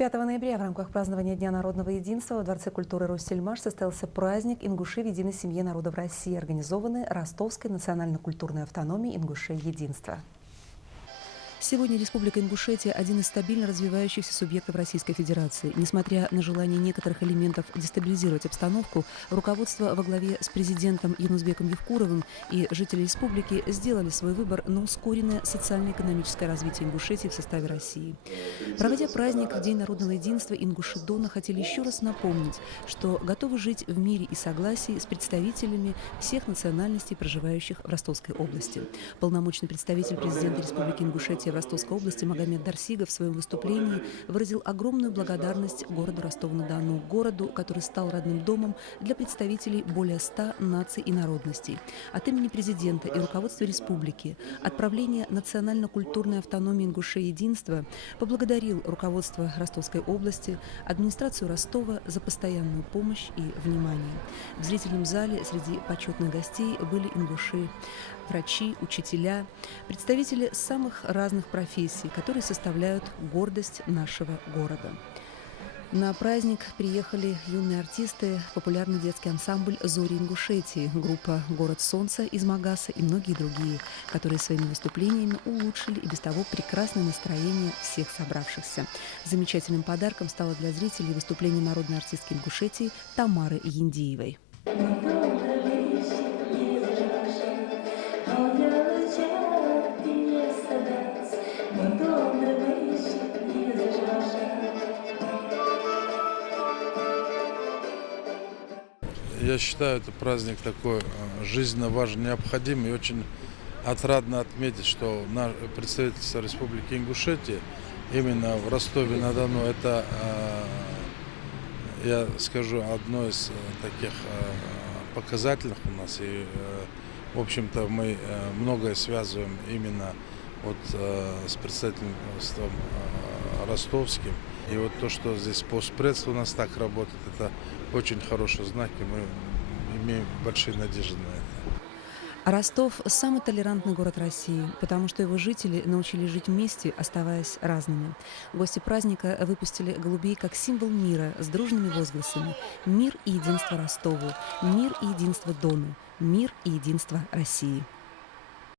5 ноября в рамках празднования Дня народного единства в Дворце культуры «Россельмаш» состоялся праздник ингушей в единой семье народов России, организованный Ростовской национально-культурной автономией Ингушей единства. Сегодня Республика Ингушетия – один из стабильно развивающихся субъектов Российской Федерации. Несмотря на желание некоторых элементов дестабилизировать обстановку, руководство во главе с президентом Янузбеком Евкуровым и жители республики сделали свой выбор на ускоренное социально-экономическое развитие Ингушетии в составе России. Проводя праздник в День народного единства, ингуши Дона хотели еще раз напомнить, что готовы жить в мире и согласии с представителями всех национальностей, проживающих в Ростовской области. Полномочный представитель президента Республики Ингушетия в Ростовской области Магомед Дарсига в своем выступлении выразил огромную благодарность городу Ростову-на-Дону, городу, который стал родным домом для представителей более 100 наций и народностей. От имени президента и руководства республики, отправления национально-культурной автономии Ингушей единства поблагодарил руководство Ростовской области, администрацию Ростова за постоянную помощь и внимание. В зрительном зале среди почетных гостей были ингуши, врачи, учителя, представители самых разных профессий, которые составляют гордость нашего города. На праздник приехали юные артисты, популярный детский ансамбль «Зори Ингушетии», группа «Город солнца» из Магаса и многие другие, которые своими выступлениями улучшили и без того прекрасное настроение всех собравшихся. Замечательным подарком стало для зрителей выступление народной артистки Ингушетии Тамары Яндиевой. Я считаю, это праздник такой жизненно важный, необходимый. И очень отрадно отметить, что представительство Республики Ингушетия именно в Ростове-на-Дону, это, я скажу, одно из таких показательных у нас. И, в общем-то, мы многое связываем именно вот с представительством ростовским. И вот то, что здесь постпредс у нас так работает, это очень хороший знак, и мы имеем большие надежды на это. Ростов – самый толерантный город России, потому что его жители научились жить вместе, оставаясь разными. Гости праздника выпустили голубей как символ мира с дружными возгласами: «Мир и единство Ростову», «Мир и единство Дону», «Мир и единство России».